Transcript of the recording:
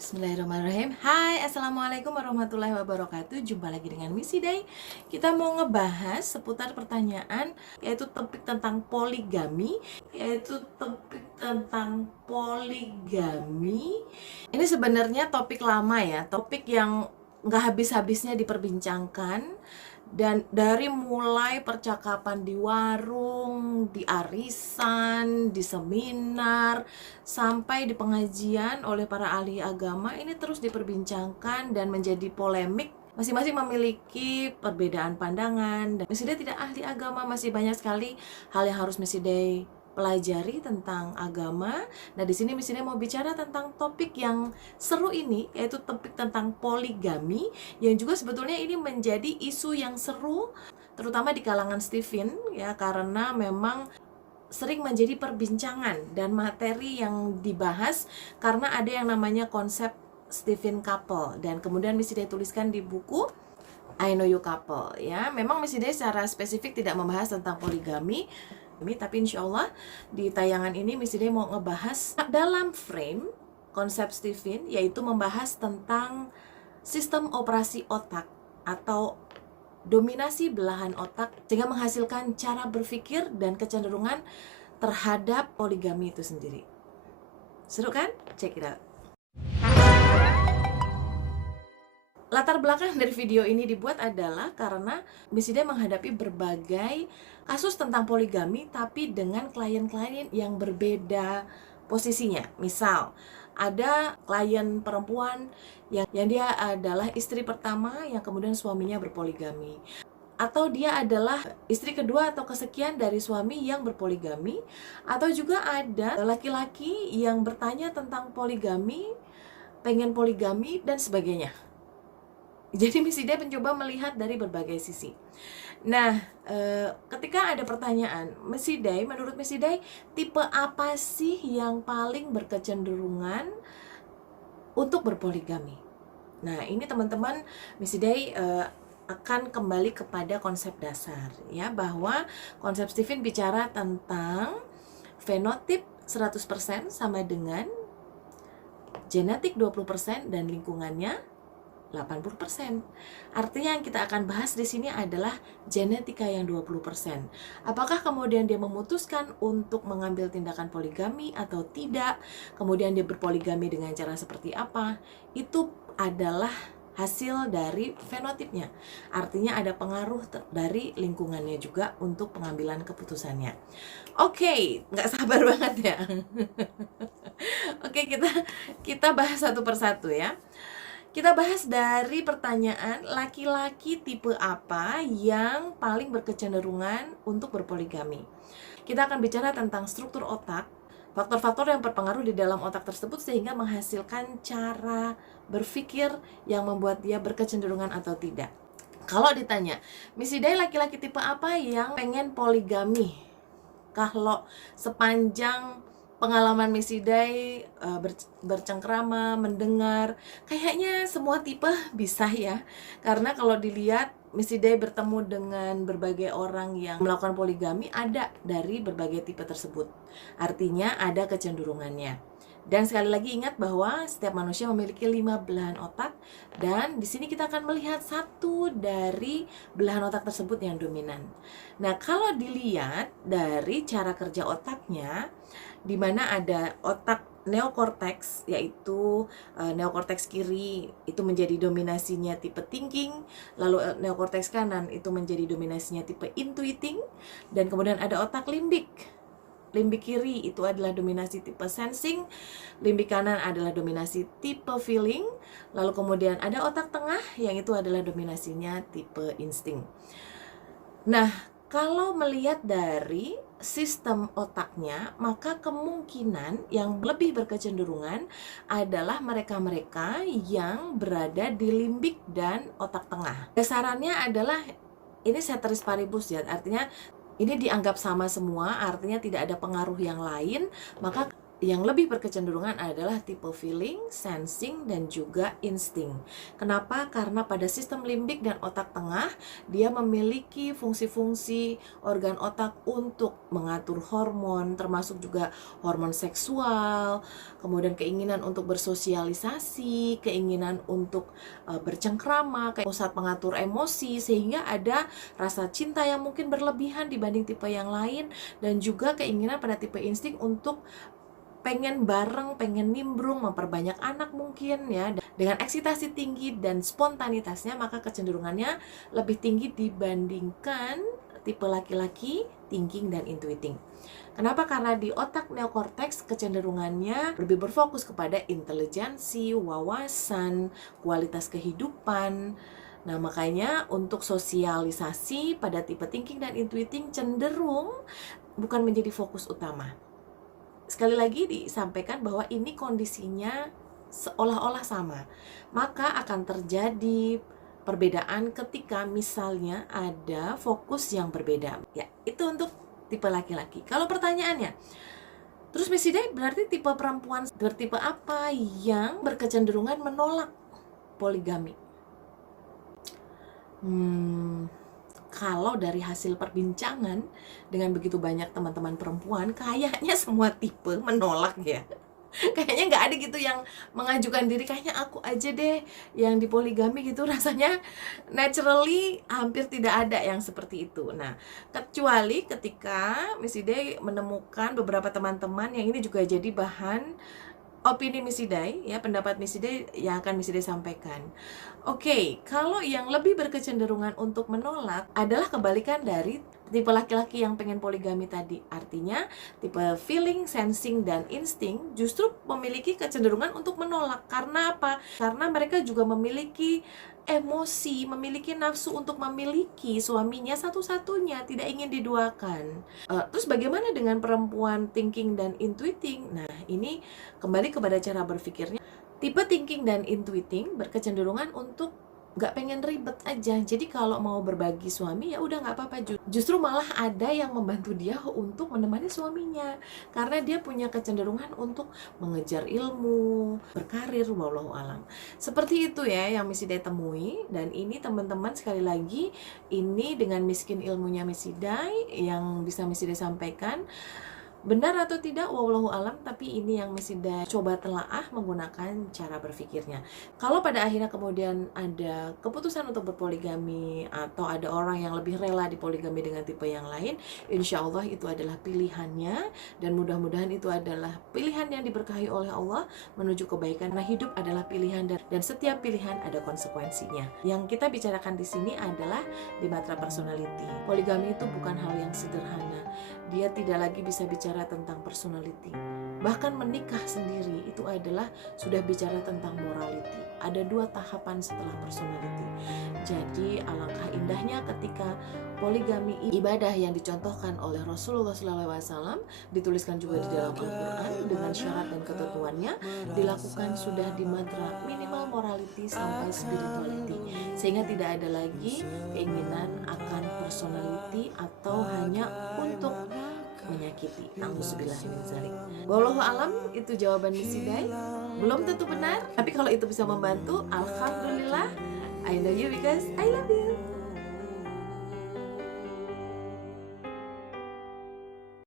Bismillahirrahmanirrahim. Hai, assalamualaikum warahmatullahi wabarakatuh. Jumpa lagi dengan Missy Day. Kita mau ngebahas seputar pertanyaan, yaitu topik tentang poligami. Ini sebenarnya topik lama ya, topik yang nggak habis-habisnya diperbincangkan. Dan dari mulai percakapan di warung, di arisan, di seminar, sampai di pengajian oleh para ahli agama, ini terus diperbincangkan dan menjadi polemik. Masing-masing memiliki perbedaan pandangan, dan Missy Day tidak ahli agama, masih banyak sekali hal yang harus Missy Day pelajari tentang agama. Nah, di sini Missy Day mau bicara tentang topik yang seru ini, yaitu topik tentang poligami, yang juga sebetulnya ini menjadi isu yang seru terutama di kalangan Stephen ya, karena memang sering menjadi perbincangan dan materi yang dibahas karena ada yang namanya konsep Stephen couple, dan kemudian Missy Day tuliskan di buku I Know You Couple ya. Memang Missy Day secara spesifik tidak membahas tentang poligami, tapi insya Allah di tayangan ini Missy Day mau ngebahas dalam frame konsep Stephen, yaitu membahas tentang sistem operasi otak atau dominasi belahan otak sehingga menghasilkan cara berpikir dan kecenderungan terhadap poligami itu sendiri. Seru kan? Check it out. Latar belakang dari video ini dibuat adalah karena Missy Day menghadapi berbagai kasus tentang poligami tapi dengan klien-klien yang berbeda posisinya. Misal, ada klien perempuan yang dia adalah istri pertama yang kemudian suaminya berpoligami, atau dia adalah istri kedua atau kesekian dari suami yang berpoligami, atau juga ada laki-laki yang bertanya tentang poligami, pengen poligami dan sebagainya. Jadi Missy Day mencoba melihat dari berbagai sisi. Nah, ketika ada pertanyaan, menurut Missy Day, tipe apa sih yang paling berkecenderungan untuk berpoligami? Nah, ini teman-teman, Missy Day akan kembali kepada konsep dasar ya, bahwa konsep Stephen bicara tentang fenotip 100% sama dengan genetik 20% dan lingkungannya 80%. Artinya yang kita akan bahas di sini adalah genetika yang 20%. Apakah kemudian dia memutuskan untuk mengambil tindakan poligami atau tidak? Kemudian dia berpoligami dengan cara seperti apa? Itu adalah hasil dari fenotipnya. Artinya ada pengaruh dari lingkungannya juga untuk pengambilan keputusannya. Oke, nggak sabar banget ya. Oke, kita bahas satu persatu ya. Kita bahas dari pertanyaan laki-laki tipe apa yang paling berkecenderungan untuk berpoligami. Kita akan bicara tentang struktur otak, faktor-faktor yang berpengaruh di dalam otak tersebut sehingga menghasilkan cara berpikir yang membuat dia berkecenderungan atau tidak. Kalau ditanya, Missy Day laki-laki tipe apa yang pengen poligami? Kalau sepanjang pengalaman Missy Day bercengkrama, mendengar, kayaknya semua tipe bisa ya. Karena kalau dilihat Missy Day bertemu dengan berbagai orang yang melakukan poligami, ada dari berbagai tipe tersebut. Artinya ada kecenderungannya. Dan sekali lagi ingat bahwa setiap manusia memiliki 5 belahan otak, dan di sini kita akan melihat satu dari belahan otak tersebut yang dominan. Nah, kalau dilihat dari cara kerja otaknya, di mana ada otak neokortex, yaitu neokortex kiri itu menjadi dominasinya tipe thinking, lalu neokortex kanan itu menjadi dominasinya tipe intuiting, dan kemudian ada otak limbik. Limbik kiri itu adalah dominasi tipe sensing, limbik kanan adalah dominasi tipe feeling, lalu kemudian ada otak tengah yang itu adalah dominasinya tipe insting. Nah, kalau melihat dari sistem otaknya, maka kemungkinan yang lebih berkecenderungan adalah mereka-mereka yang berada di limbik dan otak tengah. Besarannya adalah ini ceteris paribus ya, artinya ini dianggap sama semua, artinya tidak ada pengaruh yang lain, maka yang lebih berkecenderungan adalah tipe feeling, sensing, dan juga insting. Kenapa? Karena pada sistem limbik dan otak tengah, dia memiliki fungsi-fungsi organ otak untuk mengatur hormon, termasuk juga hormon seksual, kemudian keinginan untuk bersosialisasi, keinginan untuk bercengkrama, kayak pusat pengatur emosi, sehingga ada rasa cinta yang mungkin berlebihan dibanding tipe yang lain, dan juga keinginan pada tipe insting untuk pengen bareng, pengen nimbrung, memperbanyak anak mungkin ya. Dengan eksitasi tinggi dan spontanitasnya, maka kecenderungannya lebih tinggi dibandingkan tipe laki-laki thinking dan intuiting. Kenapa? Karena di otak neokorteks kecenderungannya lebih berfokus kepada intelijensi, wawasan, kualitas kehidupan. Nah, makanya untuk sosialisasi pada tipe thinking dan intuiting cenderung bukan menjadi fokus utama. Sekali lagi disampaikan bahwa ini kondisinya seolah-olah sama, maka akan terjadi perbedaan ketika misalnya ada fokus yang berbeda. Ya, itu untuk tipe laki-laki. Kalau pertanyaannya, terus Miss Ida berarti tipe perempuan bertipe apa yang berkecenderungan menolak poligami? Kalau dari hasil perbincangan dengan begitu banyak teman-teman perempuan, kayaknya semua tipe menolak ya. Kayaknya nggak ada gitu yang mengajukan diri, kayaknya aku aja deh yang dipoligami gitu. Rasanya naturally hampir tidak ada yang seperti itu. Nah, kecuali ketika Miss Ida menemukan beberapa teman-teman yang ini juga jadi bahan opini Miss Ida ya, pendapat Miss Ida yang akan Miss Ida sampaikan. Oke, kalau yang lebih berkecenderungan untuk menolak adalah kebalikan dari tipe laki-laki yang pengen poligami tadi. Artinya, tipe feeling, sensing, dan insting justru memiliki kecenderungan untuk menolak. Karena apa? Karena mereka juga memiliki emosi, memiliki nafsu untuk memiliki suaminya satu-satunya, tidak ingin diduakan. Terus bagaimana dengan perempuan thinking dan intuiting? Nah, ini kembali kepada cara berpikirnya. Tipe thinking dan intuiting berkecenderungan untuk nggak pengen ribet aja. Jadi kalau mau berbagi suami ya udah nggak apa-apa. Justru malah ada yang membantu dia untuk menemani suaminya, karena dia punya kecenderungan untuk mengejar ilmu, berkarir, wallahu alam. Seperti itu ya yang Miss Ida temui. Dan ini teman-teman, sekali lagi, ini dengan miskin ilmunya Miss Ida yang bisa Miss Ida sampaikan. Benar atau tidak, wallahu alam, tapi ini yang Miss Ida coba telaah menggunakan cara berpikirnya. Kalau pada akhirnya kemudian ada keputusan untuk berpoligami, atau ada orang yang lebih rela dipoligami dengan tipe yang lain, insya Allah itu adalah pilihannya, dan mudah-mudahan itu adalah pilihan yang diberkahi oleh Allah menuju kebaikan. Karena hidup adalah pilihan, dan setiap pilihan ada konsekuensinya. Yang kita bicarakan di sini adalah di matra personality. Poligami itu bukan hal yang sederhana. Dia tidak lagi bisa bicara tentang personality. Bahkan menikah sendiri itu adalah sudah bicara tentang morality. Ada 2 tahapan setelah personality. Jadi alangkah indahnya ketika poligami, ibadah yang dicontohkan oleh Rasulullah SAW, dituliskan juga di dalam Al-Quran dengan syarat dan ketentuannya, dilakukan sudah di matra minimal morality sampai spirituality, sehingga tidak ada lagi keinginan akan personality atau hanya untuk menyakiti. Nauzubillah min dzalik. Wallahu alam, itu jawaban Miss Ida. Belum tentu benar, tapi kalau itu bisa membantu, alhamdulillah. I know you because I love you.